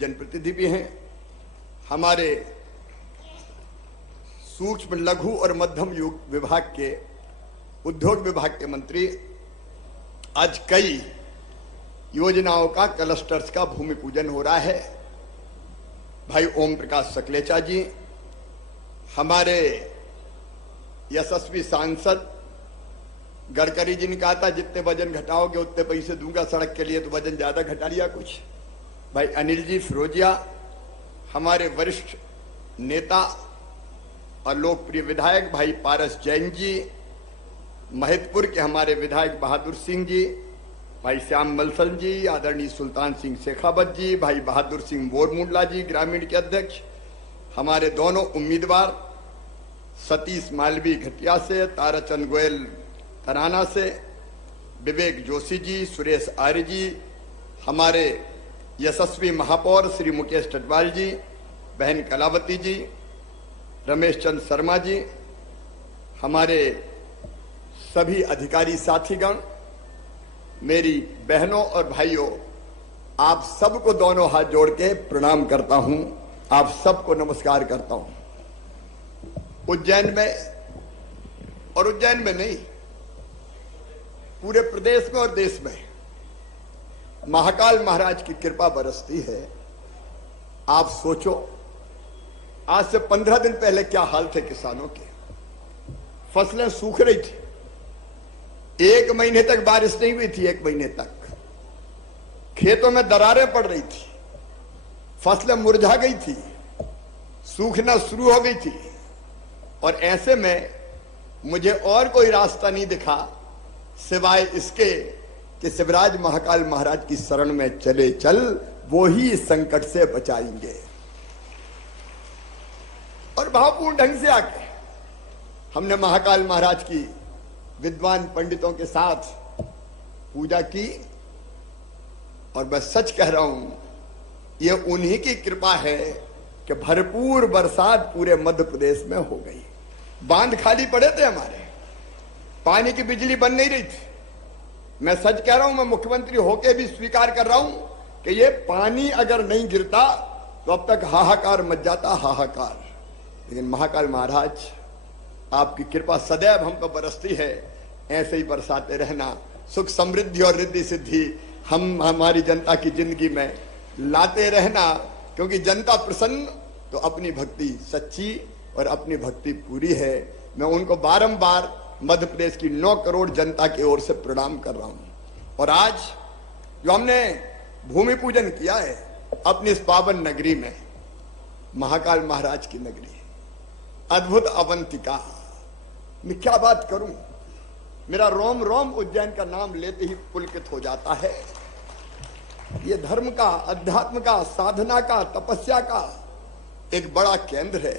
जनप्रतिनिधि भी हैं, हमारे सूक्ष्म लघु और मध्यम विभाग के उद्योग विभाग के मंत्री। आज कई योजनाओं का क्लस्टर्स का भूमि पूजन हो रहा है। भाई ओम प्रकाश सकलेचा जी, हमारे यशस्वी सांसद गडकरी जी ने कहा था जितने वजन घटाओगे उतने पैसे दूंगा सड़क के लिए, तो वजन ज्यादा घटा लिया कुछ। भाई अनिल जी फिरोजिया, हमारे वरिष्ठ नेता और लोकप्रिय विधायक भाई पारस जैन जी, महिदपुर के हमारे विधायक बहादुर सिंह जी, भाई श्याम मलसल जी, आदरणीय सुल्तान सिंह शेखावत जी, भाई बहादुर सिंह बोरमुंडला जी ग्रामीण के अध्यक्ष, हमारे दोनों उम्मीदवार सतीश मालवी घटिया से, ताराचंद गोयल तराना से, विवेक जोशी जी, सुरेश आर्य जी, हमारे यशस्वी महापौर श्री मुकेश टटवाल जी, बहन कलावती जी, रमेश चंद्र शर्मा जी, हमारे सभी अधिकारी साथीगण, मेरी बहनों और भाइयों, आप सबको दोनों हाथ जोड़ के प्रणाम करता हूं, आप सबको नमस्कार करता हूं। उज्जैन में, और उज्जैन में नहीं पूरे प्रदेश में और देश में महाकाल महाराज की कृपा बरसती है। आप सोचो, आज से 15 दिन पहले क्या हाल थे किसानों के। फसलें सूख रही थी, 1 महीने तक बारिश नहीं हुई थी, 1 महीने तक खेतों में दरारें पड़ रही थी, फसलें मुरझा गई थी, सूखना शुरू हो गई थी। और ऐसे में मुझे और कोई रास्ता नहीं दिखा सिवाय इसके कि शिवराज महाकाल महाराज की शरण में चले चल, वो ही इस संकट से बचाएंगे। और भावपूर्ण ढंग से आके हमने महाकाल महाराज की विद्वान पंडितों के साथ पूजा की। और मैं सच कह रहा हूं, ये उन्हीं की कृपा है कि भरपूर बरसात पूरे मध्य प्रदेश में हो गई। बांध खाली पड़े थे हमारे, पानी की बिजली बन नहीं रही थी। मैं सच कह रहा हूं, मैं मुख्यमंत्री होके भी स्वीकार कर रहा हूं कि ये पानी अगर नहीं गिरता तो अब तक हाहाकार मच जाता, हाहाकार। लेकिन महाकाल महाराज आपकी कृपा सदैव हम पर बरसती है, ऐसे ही बरसाते रहना। सुख समृद्धि और रिद्धि सिद्धि हम हमारी जनता की जिंदगी में लाते रहना, क्योंकि जनता प्रसन्न तो अपनी भक्ति सच्ची और अपनी भक्ति पूरी है। मैं उनको बारंबार मध्य प्रदेश की 9 करोड़ जनता की ओर से प्रणाम कर रहा हूं। और आज जो हमने भूमि पूजन किया है अपनी इस पावन नगरी में, महाकाल महाराज की नगरी, अद्भुत अवंतिका, मैं क्या बात करूं, मेरा रोम रोम उज्जैन का नाम लेते ही पुलकित हो जाता है। ये धर्म का, अध्यात्म का, साधना का, तपस्या का एक बड़ा केंद्र है,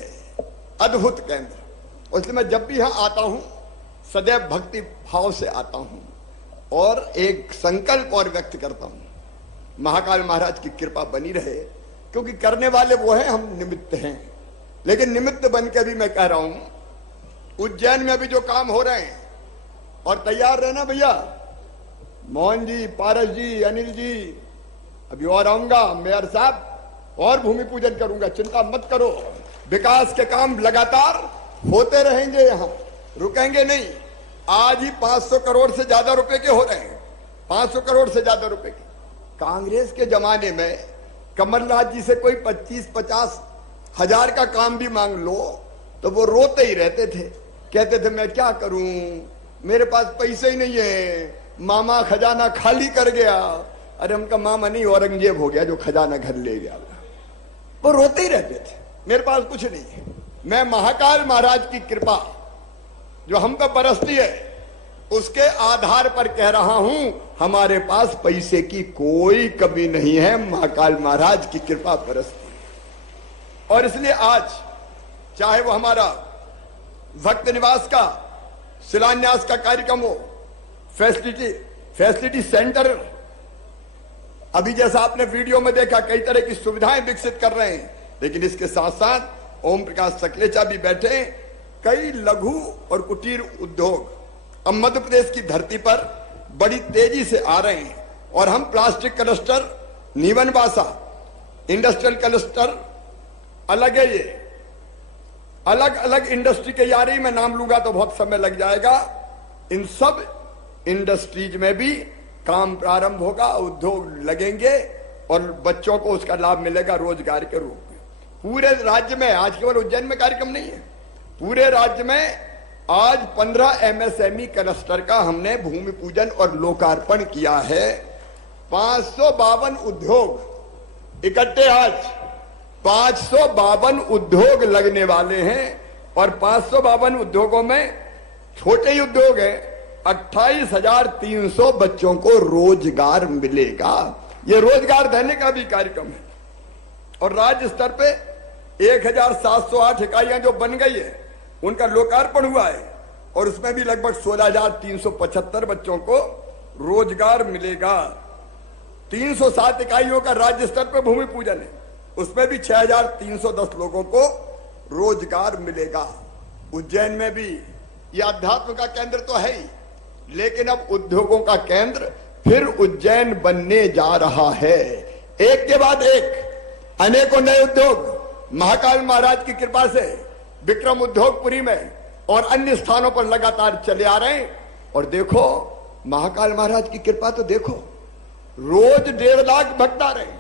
अद्भुत केंद्र। इसलिए मैं जब भी यहां आता हूं सदैव भक्ति भाव से आता हूं और एक संकल्प और व्यक्त करता हूं, महाकाल महाराज की कृपा बनी रहे, क्योंकि करने वाले वो हैं, हम निमित्त हैं। लेकिन निमित्त बन के भी मैं कह रहा हूं, उज्जैन में अभी जो काम हो रहे हैं, और तैयार रहना भैया, मोहन जी, पारस जी, अनिल जी, अभी और आऊंगा, मेयर साहब, और भूमि पूजन करूंगा, चिंता मत करो। विकास के काम लगातार होते रहेंगे, यहां रुकेंगे नहीं। आज ही 500 करोड़ से ज्यादा रुपए के हो रहे हैं, 500 करोड़ से ज्यादा रुपए के। कांग्रेस के जमाने में कमलनाथ जी से कोई 25-50 हजार का काम भी मांग लो तो वो रोते ही रहते थे, कहते थे मैं क्या करूं, मेरे पास पैसे ही नहीं है, मामा खजाना खाली कर गया। अरे उनका मामा नहीं, औरंगजेब हो गया जो खजाना घर ले गया। वो रोते ही रहते थे, मेरे पास कुछ नहीं है। मैं महाकाल महाराज की कृपा जो हम पर बरसती है उसके आधार पर कह रहा हूं, हमारे पास पैसे की कोई कमी नहीं है, महाकाल महाराज की कृपा बरसती है। और इसलिए आज चाहे वो हमारा भक्त निवास का शिलान्यास का कार्यक्रम हो, फैसिलिटी सेंटर, अभी जैसा आपने वीडियो में देखा कई तरह की सुविधाएं विकसित कर रहे हैं, लेकिन इसके साथ साथ ओम प्रकाश सकलेचा भी बैठे। कई लघु और कुटीर उद्योग अब मध्य प्रदेश की धरती पर बड़ी तेजी से आ रहे हैं, और हम प्लास्टिक क्लस्टर, नीवन बासा इंडस्ट्रियल क्लस्टर अलग है, ये अलग अलग इंडस्ट्री के यारी, मैं नाम लूंगा तो बहुत समय लग जाएगा। इन सब इंडस्ट्रीज में भी काम प्रारंभ होगा, उद्योग लगेंगे और बच्चों को उसका लाभ मिलेगा रोजगार के रूप में। पूरे राज्य में, आज केवल उज्जैन में कार्यक्रम नहीं है, पूरे राज्य में आज 15 एमएसएमई क्लस्टर का हमने भूमि पूजन और लोकार्पण किया है। 552 उद्योग इकट्ठे, आज 552 उद्योग लगने वाले हैं और 552 उद्योगों में छोटे ही उद्योग हैं। 28,300 बच्चों को रोजगार मिलेगा। ये रोजगार देने का भी कार्यक्रम है। और राज्य स्तर पे 1708 इकाइयां जो बन गई है उनका लोकार्पण हुआ है और उसमें भी लगभग 16,375 बच्चों को रोजगार मिलेगा। 307 इकाइयों का राज्य स्तर पर भूमि पूजन है, उसमें भी 6,310 लोगों को रोजगार मिलेगा। उज्जैन में भी यह अध्यात्म का केंद्र तो है ही, लेकिन अब उद्योगों का केंद्र फिर उज्जैन बनने जा रहा है। एक के बाद एक अनेकों नए उद्योग महाकाल महाराज की कृपा से विक्रम उद्योगपुरी में और अन्य स्थानों पर लगातार चले आ रहे हैं। और देखो महाकाल महाराज की कृपा तो देखो, रोज 1.5 लाख भक्त आ रहे हैं।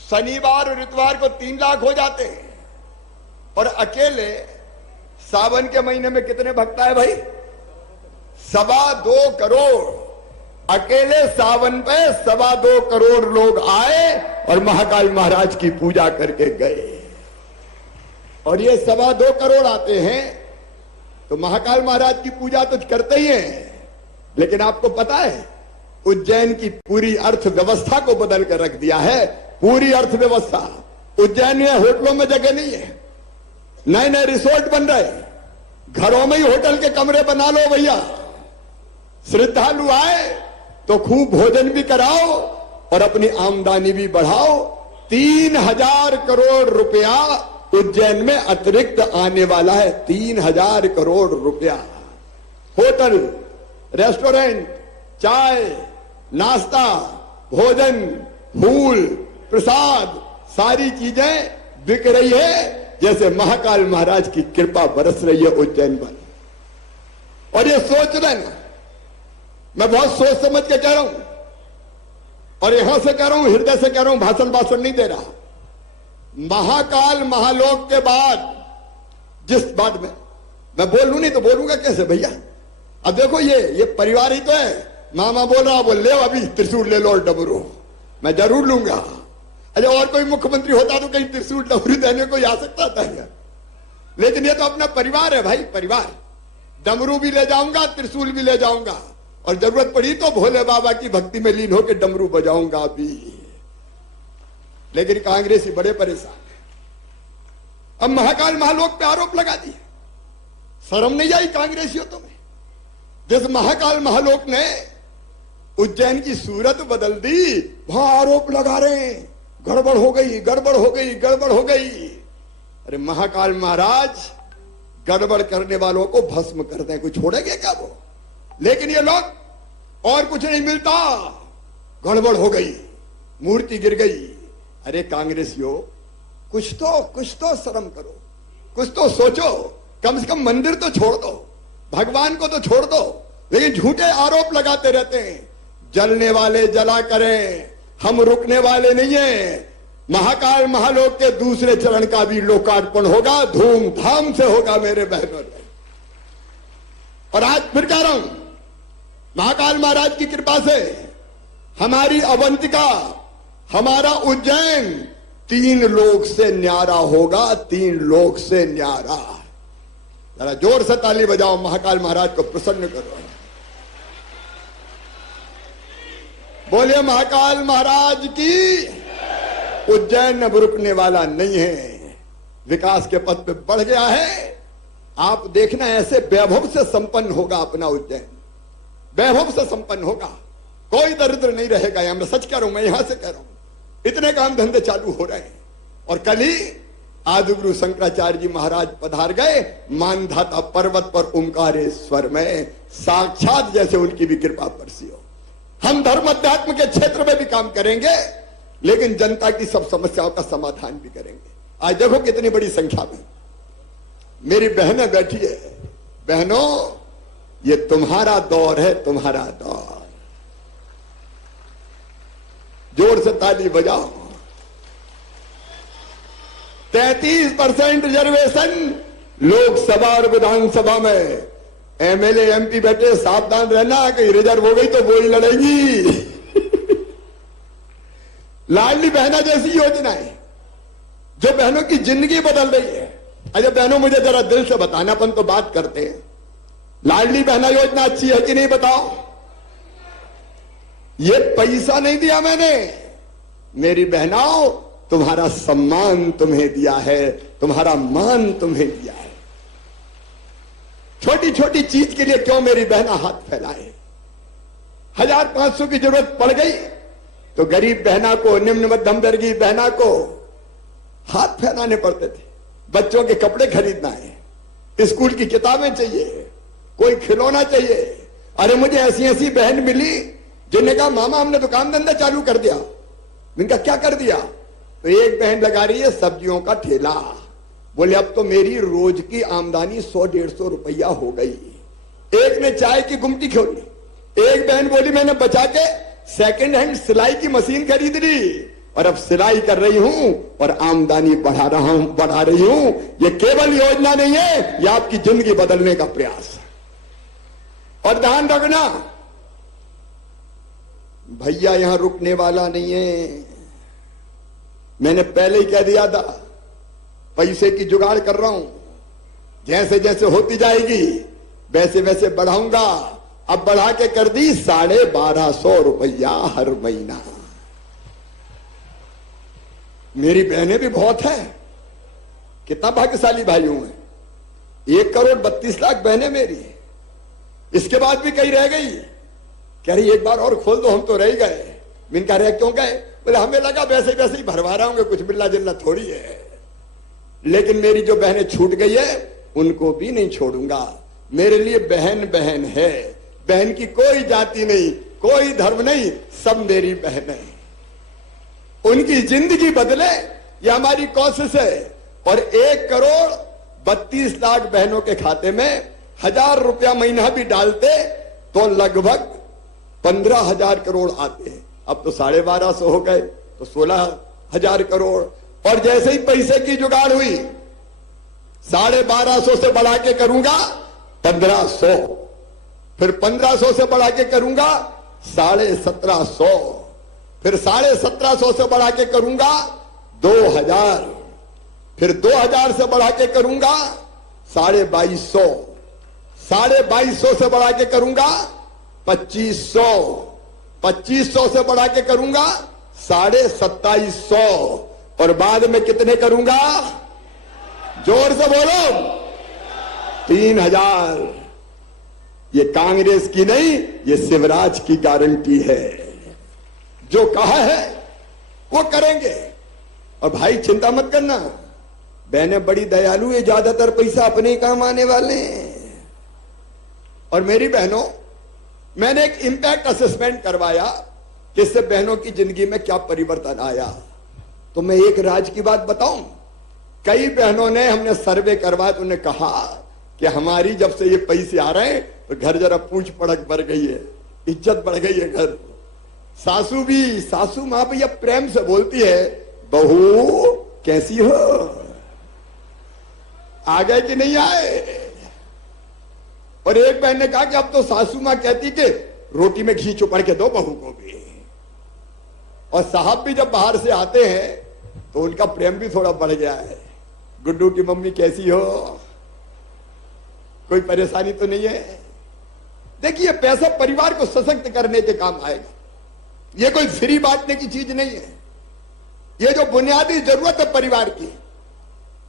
शनिवार और इतवार को 3 लाख हो जाते हैं। और अकेले सावन के महीने में कितने भक्त आए भाई? 2.25 करोड़। अकेले सावन पे 2.25 करोड़ लोग आए और महाकाल महाराज की पूजा करके गए। और ये 2.25 करोड़ आते हैं तो महाकाल महाराज की पूजा तो करते ही हैं, लेकिन आपको पता है उज्जैन की पूरी अर्थव्यवस्था को बदल कर रख दिया है। पूरी अर्थव्यवस्था उज्जैन में होटलों में जगह नहीं है, नए नए रिसोर्ट बन रहे, घरों में ही होटल के कमरे बना लो भैया। श्रद्धालु आए तो खूब भोजन भी कराओ और अपनी आमदनी भी बढ़ाओ। 3,000 करोड़ रुपया उज्जैन में अतिरिक्त आने वाला है। 3,000 करोड़ रुपया। होटल, रेस्टोरेंट, चाय, नाश्ता, भोजन, फूल, प्रसाद, सारी चीजें बिक रही है जैसे महाकाल महाराज की कृपा बरस रही है उज्जैन पर। और ये सोच रहे ना, मैं बहुत सोच समझ के कह रहा हूं और यहां से कह रहा हूं, हृदय से कह रहा हूं, भाषण नहीं दे रहा। महाकाल महालोक के बाद जिस बात में मैं बोलूं नहीं तो बोलूंगा कैसे भैया? अब देखो ये परिवार ही तो है। मामा बोल रहा, बोल ले अभी त्रिशूल ले लो और डमरू, मैं जरूर लूंगा। अरे और कोई मुख्यमंत्री होता तो कहीं त्रिशूल डमरू देने को आ सकता था क्या? लेकिन ये तो अपना परिवार है भाई, परिवार। डमरू भी ले जाऊंगा, त्रिशूल भी ले जाऊंगा और जरूरत पड़ी तो भोले बाबा की भक्ति में लीन होकर डमरू बजाऊंगा भी। लेकिन कांग्रेसी बड़े परेशान है। अब महाकाल महालोक पे आरोप लगा दिए। शर्म नहीं आई कांग्रेसियों तो में? जिस महाकाल महालोक ने उज्जैन की सूरत बदल दी, वहां आरोप लगा रहे हैं गड़बड़ हो गई, गड़बड़ हो गई, गड़बड़ हो गई। अरे महाकाल महाराज गड़बड़ करने वालों को भस्म कर दें, कोई छोड़ेंगे क्या वो? लेकिन ये लोग और कुछ नहीं मिलता, गड़बड़ हो गई, मूर्ति गिर गई। अरे कांग्रेसियों, कुछ तो शर्म करो, कुछ तो सोचो। कम से कम मंदिर तो छोड़ दो, भगवान को तो छोड़ दो। लेकिन झूठे आरोप लगाते रहते हैं। जलने वाले जला करें, हम रुकने वाले नहीं हैं। महाकाल महालोक के दूसरे चरण का भी लोकार्पण होगा, धूमधाम से होगा मेरे बहनों। और आज फिर कह रहा हूं, महाकाल महाराज की कृपा से हमारी अवंतिका, हमारा उज्जैन 3 लोक से न्यारा होगा, 3 लोक से न्यारा। जरा जोर से ताली बजाओ, महाकाल महाराज को प्रसन्न करो। बोले महाकाल महाराज की। उज्जैन अब रुकने वाला नहीं है, विकास के पथ पे बढ़ गया है। आप देखना ऐसे वैभव से संपन्न होगा अपना उज्जैन, वैभव से संपन्न होगा, कोई दरिद्र नहीं रहेगा। यहां मैं सच कह रहा हूं, मैं यहां से कह रहा हूं। इतने काम धंधे चालू हो रहे हैं। और कल ही आदिगुरु शंकराचार्य जी महाराज पधार गए मानधाता पर्वत पर ओंकारेश्वर में, साक्षात जैसे उनकी भी कृपा बरसी हो। हम धर्म अध्यात्म के क्षेत्र में भी काम करेंगे लेकिन जनता की सब समस्याओं का समाधान भी करेंगे। आज देखो कितनी बड़ी संख्या में मेरी बहनें बैठी है। बहनों, ये तुम्हारा दौर है, तुम्हारा दौर। जोर से ताली बजाओ। 33% रिजर्वेशन लोकसभा और विधानसभा में। एमएलए एमपी बैठे, सावधान रहना, कहीं रिजर्व हो गई तो वो ही लड़ेगी। लाडली बहना जैसी योजनाएं जो बहनों की जिंदगी बदल रही है। अरे बहनों, मुझे जरा दिल से बताना, अपन तो बात करते हैं। लाडली बहना योजना अच्छी है कि नहीं, बताओ। ये पैसा नहीं दिया मैंने, मेरी बहनाओं, तुम्हारा सम्मान तुम्हें दिया है, तुम्हारा मान तुम्हें दिया है। छोटी छोटी चीज के लिए क्यों मेरी बहना हाथ फैलाए। 1500 की जरूरत पड़ गई तो गरीब बहना को, निम्न मध्यम वर्गीय बहना को हाथ फैलाने पड़ते थे। बच्चों के कपड़े खरीदना है, स्कूल की किताबें चाहिए, कोई खिलौना चाहिए। अरे मुझे ऐसी ऐसी बहन मिली जिन्होंने कहा मामा हमने दुकान धंधा चालू कर दिया। मैंने कहा क्या कर दिया? तो एक बहन लगा रही है सब्जियों का ठेला। बोले अब तो मेरी रोज की आमदनी 100-150 रुपया हो गई। एक ने चाय की गुमटी खोली। एक बहन बोली मैंने बचा के सेकंड हैंड सिलाई की मशीन खरीद ली और अब सिलाई कर रही हूं और आमदनी बढ़ा रही हूं। ये केवल योजना नहीं है, ये आपकी जिंदगी बदलने का प्रयास है। और ध्यान रखना, भैया यहां रुकने वाला नहीं है। मैंने पहले ही कह दिया था, पैसे की जुगाड़ कर रहा हूं, जैसे जैसे होती जाएगी वैसे वैसे बढ़ाऊंगा। अब बढ़ा के कर दी 1250 रुपया हर महीना। मेरी बहनें भी बहुत है, कितना भाग्यशाली भाइयों हैं। 1,32,00,000 बहनें मेरी। इसके बाद भी कहीं रह गई, कह रही एक बार और खोल दो, हम तो रह गए। मैंने कहा रहे क्यों गए? बोले हमें लगा वैसे वैसे ही भरवा रहा हूं, कुछ मिलना जुलना थोड़ी है। लेकिन मेरी जो बहनें छूट गई है उनको भी नहीं छोड़ूंगा। मेरे लिए बहन बहन है। बहन की कोई जाति नहीं, कोई धर्म नहीं, सब मेरी बहन है। उनकी जिंदगी बदले ये हमारी कोशिश है। और 1,32,00,000 बहनों के खाते में 1,000 रुपया महीना भी डालते तो लगभग 15,000 करोड़ आते हैं। अब तो 1250 हो गए तो 16,000 करोड़। और जैसे ही पैसे की जुगाड़ हुई 1250 से बढ़ा के करूंगा 1500, फिर 1500 से बढ़ा के करूंगा 1750, फिर 1750 से बढ़ा के करूंगा 2000, फिर 2000 से बढ़ा के करूंगा 2250, 2250 से बढ़ा के करूंगा 2500, 2500 से बढ़ा के करूंगा 2750 और बाद में कितने करूंगा? जोर से बोलो, 3000। ये कांग्रेस की नहीं, ये शिवराज की गारंटी है। जो कहा है वो करेंगे। और भाई चिंता मत करना, बहनें बड़ी दयालु है, ज्यादातर पैसा अपने ही काम आने वाले हैं। और मेरी बहनों, मैंने एक इंपैक्ट असेसमेंट करवाया कि इससे बहनों की जिंदगी में क्या परिवर्तन आया। तो मैं एक राज की बात बताऊं, कई बहनों ने, हमने सर्वे करवाया तो उन्होंने कहा कि हमारी जब से ये पैसे आ रहे हैं तो घर जरा पूछ पड़क बढ़ गई है, इज्जत बढ़ गई है घर। सासू भी, सासू मां भैया प्रेम से बोलती है, बहू कैसी हो, आ गए कि नहीं आए। और एक बहन ने कहा कि अब तो सासू मां कहती कि रोटी में घी चुपड़ के दो बहू को भी। और साहब भी जब बाहर से आते हैं तो उनका प्रेम भी थोड़ा बढ़ गया है। गुड्डू की मम्मी कैसी हो, कोई परेशानी तो नहीं है। देखिए, पैसा परिवार को सशक्त करने के काम आएगा। ये कोई फ्री बांटने की चीज नहीं है। ये जो बुनियादी जरूरत है परिवार की,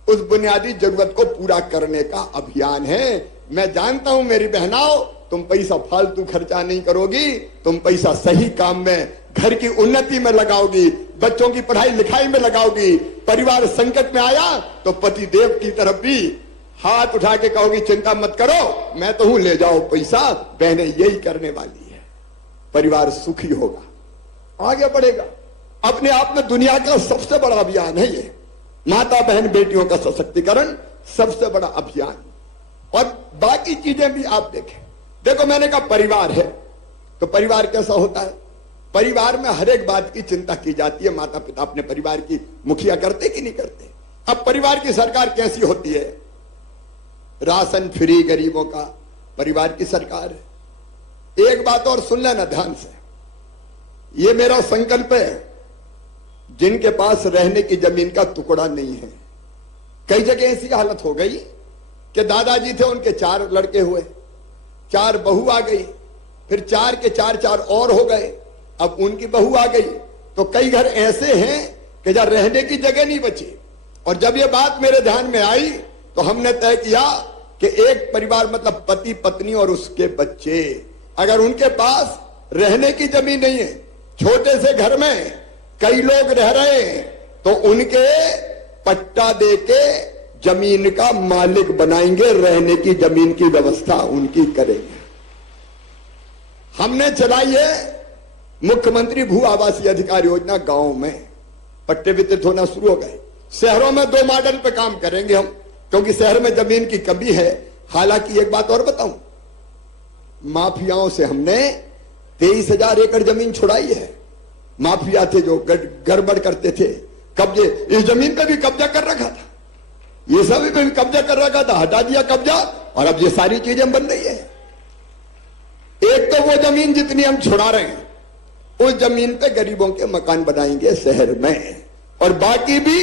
उस बुनियादी जरूरत को पूरा करने का अभियान है। मैं जानता हूं मेरी बहनाओं, तुम पैसा फालतू खर्चा नहीं करोगी, तुम पैसा सही काम में, घर की उन्नति में लगाओगी, बच्चों की पढ़ाई लिखाई में लगाओगी। परिवार संकट में आया तो पति देव की तरफ भी हाथ उठा के कहोगी चिंता मत करो, मैं तो हूं, ले जाओ पैसा। बहनें यही करने वाली है, परिवार सुखी होगा, आगे बढ़ेगा। अपने आप में दुनिया का सबसे बड़ा अभियान है ये। माता बहन बेटियों का सशक्तिकरण सबसे बड़ा अभियान। और बाकी चीजें भी आप देखें। देखो, मैंने कहा परिवार है, तो परिवार कैसा होता है? परिवार में हर एक बात की चिंता की जाती है। माता पिता अपने परिवार की मुखिया करते कि नहीं करते? अब परिवार की सरकार कैसी होती है? राशन फ्री गरीबों का परिवार की सरकार है। एक बात और सुन लेना ध्यान से, ये मेरा संकल्प है। जिनके पास रहने की जमीन का टुकड़ा नहीं है, कई जगह ऐसी हालत हो गई कि दादाजी थे, उनके 4 लड़के हुए, 4 बहू आ गई, फिर 4 के 4 और हो गए, अब उनकी बहू आ गई। तो कई घर ऐसे हैं कि जहां रहने की जगह नहीं बची। और जब ये बात मेरे ध्यान में आई तो हमने तय किया कि एक परिवार मतलब पति पत्नी और उसके बच्चे, अगर उनके पास रहने की जमीन नहीं है, छोटे से घर में कई लोग रह रहे हैं, तो उनके पट्टा देके जमीन का मालिक बनाएंगे, रहने की जमीन की व्यवस्था उनकी करेंगे। हमने चलाई है मुख्यमंत्री भू आवासीय अधिकार योजना। गांव में पट्टे वितरित होना शुरू हो गए। शहरों में 2 मॉडल पे काम करेंगे हम, क्योंकि शहर में जमीन की कमी है। हालांकि एक बात और बताऊं, माफियाओं से हमने 23,000 एकड़ जमीन छुड़ाई है। माफिया थे जो गड़बड़ करते थे, कब्जे, इस जमीन पे भी कब्जा कर रखा था, ये सभी पे भी कब्जा कर रखा था, हटा दिया कब्जा, और अब ये सारी चीजें बन रही है। एक तो वो जमीन जितनी हम छुड़ा रहे हैं, उस जमीन पे गरीबों के मकान बनाएंगे शहर में, और बाकी भी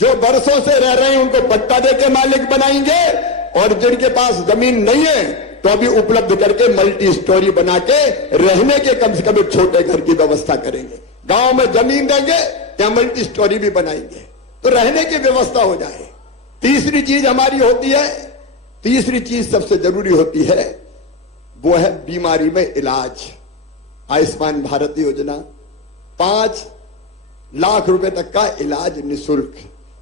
जो बरसों से रह रहे हैं उनको पट्टा देके मालिक बनाएंगे, और जिनके पास जमीन नहीं है तो अभी उपलब्ध करके मल्टी स्टोरी बना के रहने के कम से कम एक छोटे घर की व्यवस्था करेंगे। गांव में जमीन देंगे या मल्टी स्टोरी भी बनाएंगे, तो रहने की व्यवस्था हो जाए। तीसरी चीज हमारी होती है, तीसरी चीज सबसे जरूरी होती है, वो है बीमारी में इलाज। आयुष्मान भारत योजना, 5 लाख रुपए तक का इलाज निःशुल्क,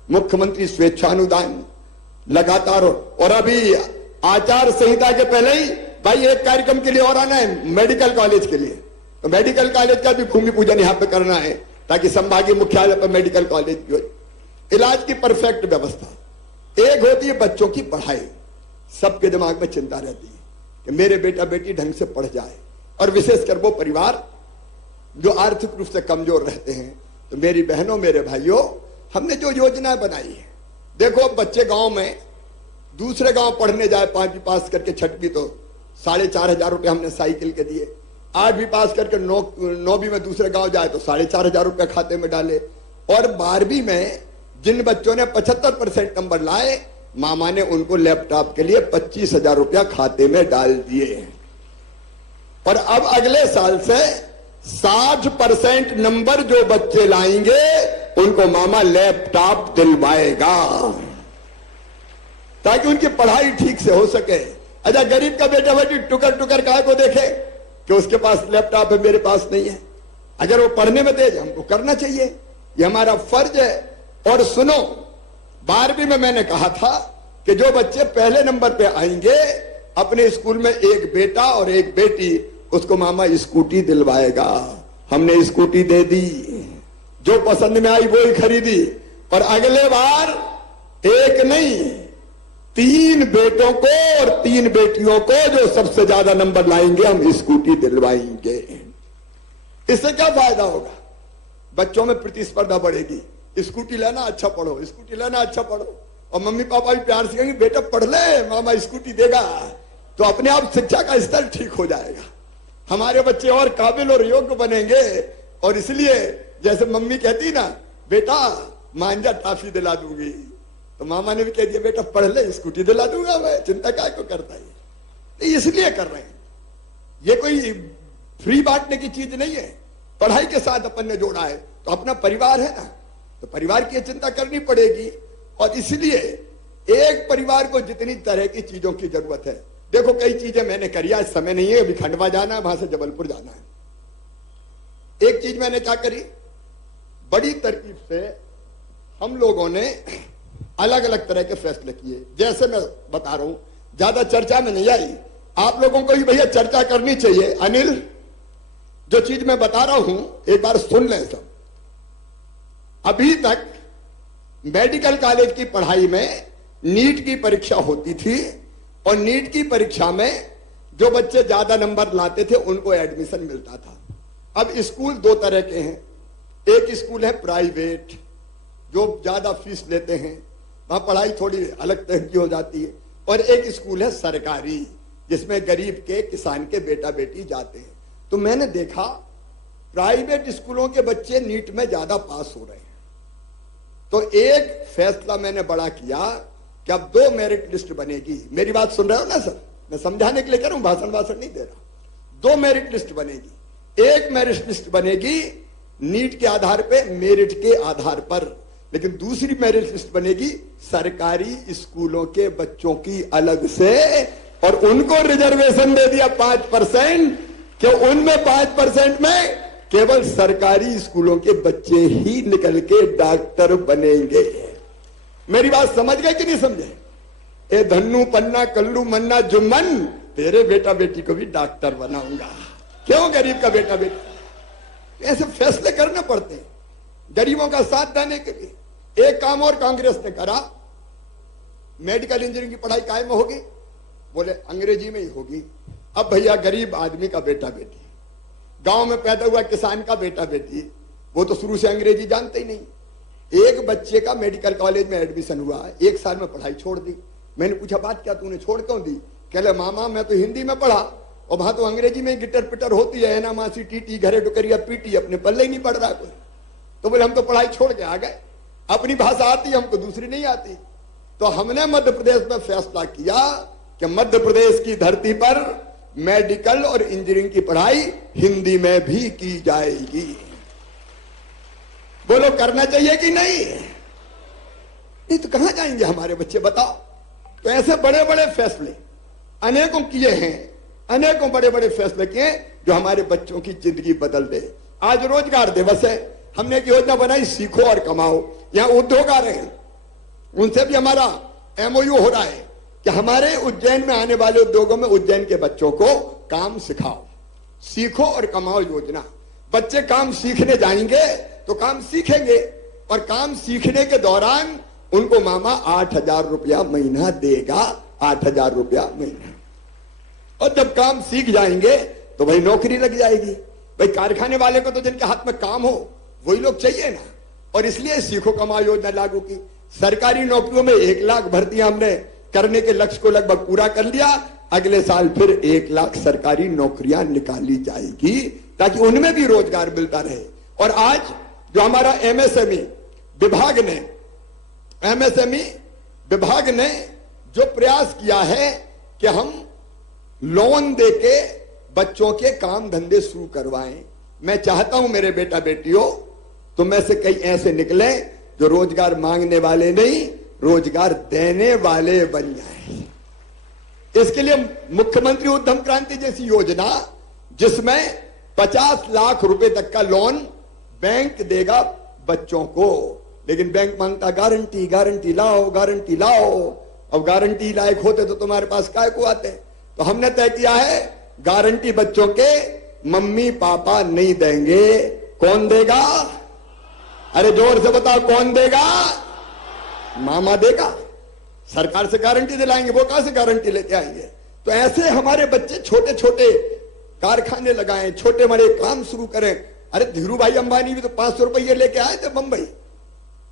मुख्यमंत्री स्वेच्छानुदान लगातार। और अभी आचार संहिता के पहले ही भाई एक कार्यक्रम के लिए और आना है, मेडिकल कॉलेज के लिए, तो मेडिकल कॉलेज का भी भूमि पूजन यहां पे करना है, ताकि संभागीय मुख्यालय पर मेडिकल कॉलेज की इलाज की परफेक्ट व्यवस्था। एक होती है बच्चों की पढ़ाई। सबके दिमाग में चिंता रहती है कि मेरे बेटा बेटी ढंग से पढ़ जाए, और विशेषकर वो परिवार जो आर्थिक रूप से कमजोर रहते हैं। तो मेरी बहनों, मेरे भाइयों, हमने जो योजना बनाई है, देखो बच्चे गांव में दूसरे गांव पढ़ने जाए, 5वीं पास करके 6वीं, तो 4,500 रुपये हमने साइकिल के दिए। 8वीं पास करके 9वीं में दूसरे गांव जाए तो 4,500 रुपये खाते में डाले। और 12वीं में जिन बच्चों ने 75% नंबर लाए, मामा ने उनको लैपटॉप के लिए 25,000 रुपया खाते में डाल दिए। और अब अगले साल से 60% नंबर जो बच्चे लाएंगे उनको मामा लैपटॉप दिलवाएगा, ताकि उनकी पढ़ाई ठीक से हो सके। अच्छा, गरीब का बेटा बेटी टुकर टुकर काहे को देखे कि उसके पास लैपटॉप है, मेरे पास नहीं है। अगर वो पढ़ने में तेज, हमको करना चाहिए, ये हमारा फर्ज है। और सुनो, 12वीं में मैंने कहा था कि जो बच्चे पहले नंबर पे आएंगे, अपने स्कूल में एक बेटा और एक बेटी, उसको मामा स्कूटी दिलवाएगा। हमने स्कूटी दे दी, जो पसंद में आई वो ही खरीदी। और अगले बार एक नहीं, 3 बेटों को और 3 बेटियों को जो सबसे ज्यादा नंबर लाएंगे, हम स्कूटी दिलवाएंगे। इससे क्या फायदा होगा? बच्चों में प्रतिस्पर्धा बढ़ेगी। स्कूटी लेना, अच्छा पढ़ो, स्कूटी लेना, अच्छा पढ़ो। और मम्मी पापा भी प्यार से कहेंगे बेटा पढ़ ले, मामा स्कूटी देगा। तो अपने आप शिक्षा का स्तर ठीक हो जाएगा, हमारे बच्चे और काबिल और योग्य बनेंगे। और इसलिए जैसे मम्मी कहती ना, बेटा मांझा टॉफी दिला दूंगी, तो मामा ने भी कह दिया बेटा पढ़ ले, स्कूटी दिला दूंगा मैं, चिंता क्या को करता है। तो इसलिए कर रहे हैं, ये कोई फ्री बांटने की चीज नहीं है, पढ़ाई के साथ अपन ने जोड़ा है। तो अपना परिवार है ना, तो परिवार की चिंता करनी पड़ेगी। और इसलिए एक परिवार को जितनी तरह की चीजों की जरूरत है, देखो कई चीजें मैंने करी, आज समय नहीं है, अभी खंडवा जाना है, वहां से जबलपुर जाना है। एक चीज मैंने क्या करी, बड़ी तरकीब से हम लोगों ने अलग अलग तरह के फैसले किए। जैसे मैं बता रहा हूं, ज्यादा चर्चा में नहीं आई, आप लोगों को भी भैया चर्चा करनी चाहिए। अनिल, जो चीज मैं बता रहा हूं एक बार सुन लें सब। अभी तक मेडिकल कॉलेज की पढ़ाई में नीट की परीक्षा होती थी और नीट की परीक्षा में जो बच्चे ज्यादा नंबर लाते थे उनको एडमिशन मिलता था। अब स्कूल दो तरह के हैं, एक स्कूल है प्राइवेट जो ज्यादा फीस लेते हैं, वहां पढ़ाई थोड़ी अलग तरह की हो जाती है, और एक स्कूल है सरकारी जिसमें गरीब के किसान के बेटा बेटी जाते हैं। तो मैंने देखा प्राइवेट स्कूलों के बच्चे नीट में ज्यादा पास हो रहे हैं। तो एक फैसला मैंने बड़ा किया कि अब 2 मेरिट लिस्ट बनेगी। मेरी बात सुन रहे हो ना सर, मैं समझाने के लिए कह रहा हूं, भाषण नहीं दे रहा। 2 मेरिट लिस्ट बनेगी। एक मेरिट लिस्ट बनेगी नीट के आधार पे, मेरिट के आधार पर, लेकिन दूसरी मेरिट लिस्ट बनेगी सरकारी स्कूलों के बच्चों की अलग से, और उनको रिजर्वेशन दे दिया 5%, कि उनमें 5% में केवल सरकारी स्कूलों के बच्चे ही निकल के डॉक्टर बनेंगे। मेरी बात समझ गए कि नहीं समझे? ए धन्नू पन्ना कल्लू मन्ना जुम्मन, तेरे बेटा बेटी को भी डॉक्टर बनाऊंगा। क्यों? गरीब का बेटा बेटी। ऐसे फैसले करने पड़ते हैं गरीबों का साथ देने के लिए। एक काम और कांग्रेस ने करा, मेडिकल इंजीनियरिंग की पढ़ाई कायम होगी, बोले अंग्रेजी में ही होगी। अब भैया गरीब आदमी का बेटा बेटी, गांव में पैदा हुआ किसान का बेटा बेटी, वो तो शुरू से अंग्रेजी जानते ही नहीं। एक बच्चे का मेडिकल कॉलेज में एडमिशन हुआ, 1 साल में पढ़ाई छोड़ दी। मैंने पूछा बात क्या, तूने छोड़ क्यों दी? कहले मामा मैं तो हिंदी में पढ़ा और वहां तो अंग्रेजी में गिटर पिटर होती है ना, मासी टीटी घरे डुकरिया पीटी, अपने पल्ले ही नहीं पढ़ रहा कोई। तो बोले हम तो पढ़ाई छोड़ के आ गए, अपनी भाषा आती हमको, दूसरी नहीं आती। तो हमने मध्य प्रदेश में फैसला किया कि मध्य प्रदेश की धरती पर मेडिकल और इंजीनियरिंग की पढ़ाई हिंदी में भी की जाएगी। बोलो करना चाहिए कि नहीं? नहीं तो कहां जाएंगे हमारे बच्चे, बताओ। तो ऐसे बड़े बड़े फैसले अनेकों किए हैं, अनेकों बड़े बड़े फैसले किए जो हमारे बच्चों की जिंदगी बदल दे। आज रोजगार दिवस है, हमने एक योजना बनाई सीखो और कमाओ। यहां उद्योग आ रहे हैं, उनसे भी हमारा MOU हो रहा है कि हमारे उज्जैन में आने वाले उद्योगों में उज्जैन के बच्चों को काम सिखाओ। सीखो और कमाओ योजना। बच्चे काम सीखने जाएंगे तो काम सीखेंगे, और काम सीखने के दौरान उनको मामा 8,000 रुपया महीना देगा, 8,000 रुपया महीना। और जब काम सीख जाएंगे तो भाई नौकरी लग जाएगी। भाई कारखाने वाले को तो जिनके हाथ में काम हो वही लोग चाहिए ना, और इसलिए सीखो कमाओ योजना लागू की। सरकारी नौकरियों में 1 लाख भर्तियां हमने करने के लक्ष्य को लगभग पूरा कर लिया। अगले साल फिर 1 लाख सरकारी नौकरियां निकाली जाएगी ताकि उनमें भी रोजगार मिलता रहे। और आज जो हमारा MSME विभाग ने जो प्रयास किया है कि हम लोन देके बच्चों के काम धंधे शुरू करवाएं, मैं चाहता हूं मेरे बेटा बेटियों तुम में से कई ऐसे निकले जो रोजगार मांगने वाले नहीं, रोजगार देने वाले बन जाए। इसके लिए मुख्यमंत्री उद्यम क्रांति जैसी योजना, जिसमें 50 लाख रुपए तक का लोन बैंक देगा बच्चों को, लेकिन बैंक मांगता गारंटी, गारंटी लाओ, गारंटी लाओ। अब गारंटी लायक होते तो तुम्हारे पास काय को आते। तो हमने तय किया है गारंटी बच्चों के मम्मी पापा नहीं देंगे। कौन देगा? अरे जोर से बताओ, कौन देगा? मामा देगा। सरकार से गारंटी दिलाएंगे, वो कहां से गारंटी लेके आएंगे? तो ऐसे हमारे बच्चे छोटे छोटे कारखाने लगाएं, छोटे बड़े काम शुरू करें। अरे धीरू भाई अंबानी भी तो 500 रुपये लेके आए थे बंबई,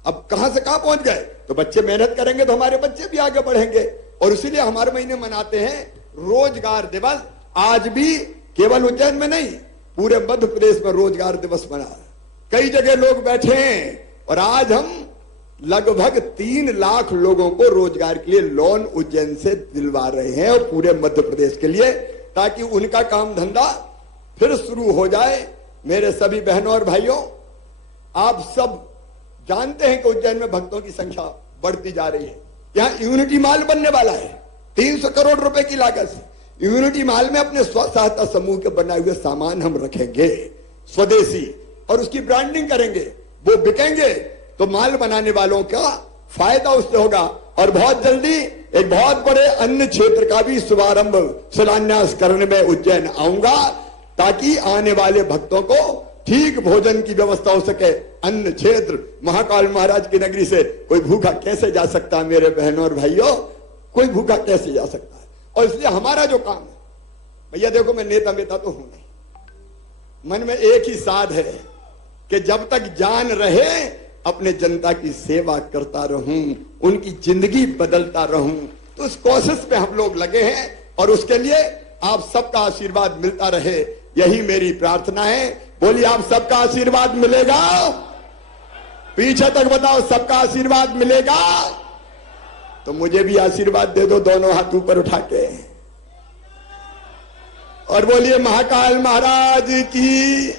अब कहां से कहां पहुंच गए। तो बच्चे मेहनत करेंगे तो हमारे बच्चे भी आगे बढ़ेंगे, और इसीलिए हमारे महीने मनाते हैं रोजगार दिवस। आज भी केवल उज्जैन में नहीं, पूरे मध्य प्रदेश में रोजगार दिवस मना, कई जगह लोग बैठे हैं, और आज हम लगभग 3 लाख लोगों को रोजगार के लिए लोन उज्जैन से दिलवा रहे हैं, और पूरे मध्य प्रदेश के लिए, ताकि उनका काम धंधा फिर शुरू हो जाए। मेरे सभी बहनों और भाइयों, आप सब जानते हैं कि उज्जैन में भक्तों की संख्या बढ़ती जा रही है। यहां यूनिटी मॉल बनने वाला है 300 करोड़ रुपए की लागत से। यूनिटी मॉल में अपने स्व सहायता समूह के बनाए हुए सामान हम रखेंगे स्वदेशी, और उसकी ब्रांडिंग करेंगे, वो बिकेंगे तो माल बनाने वालों का फायदा उससे होगा। और बहुत जल्दी एक बहुत बड़े अन्य क्षेत्र का भी शुभारंभ शिलान्यास करने में उज्जैन आऊंगा, ताकि आने वाले भक्तों को ठीक भोजन की व्यवस्था हो सके। अन्न क्षेत्र महाकाल महाराज की नगरी से कोई भूखा कैसे जा सकता है मेरे बहनों और भाइयों, कोई भूखा कैसे जा सकता है। और इसलिए हमारा जो काम है, भैया देखो मैं नेता वेता तो हूं नहीं, मन में एक ही साध है कि जब तक जान रहे अपने जनता की सेवा करता रहूं, उनकी जिंदगी बदलता रहूं। तो उस कोशिश पे हम लोग लगे हैं और उसके लिए आप सबका आशीर्वाद मिलता रहे, यही मेरी प्रार्थना है। बोलिए आप सबका आशीर्वाद मिलेगा? पीछे तक बताओ सबका आशीर्वाद मिलेगा? तो मुझे भी आशीर्वाद दे दो, दोनों हाथ ऊपर उठा के, और बोलिए महाकाल महाराज की।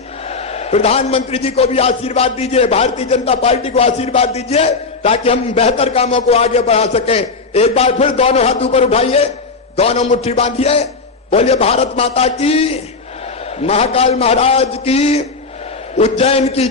प्रधानमंत्री जी को भी आशीर्वाद दीजिए, भारतीय जनता पार्टी को आशीर्वाद दीजिए, ताकि हम बेहतर कामों को आगे बढ़ा सकें। एक बार फिर दोनों हाथ ऊपर उठाइए, दोनों मुट्ठी बांधिए, बोलिए भारत माता की, महाकाल महाराज की, उज्जैन की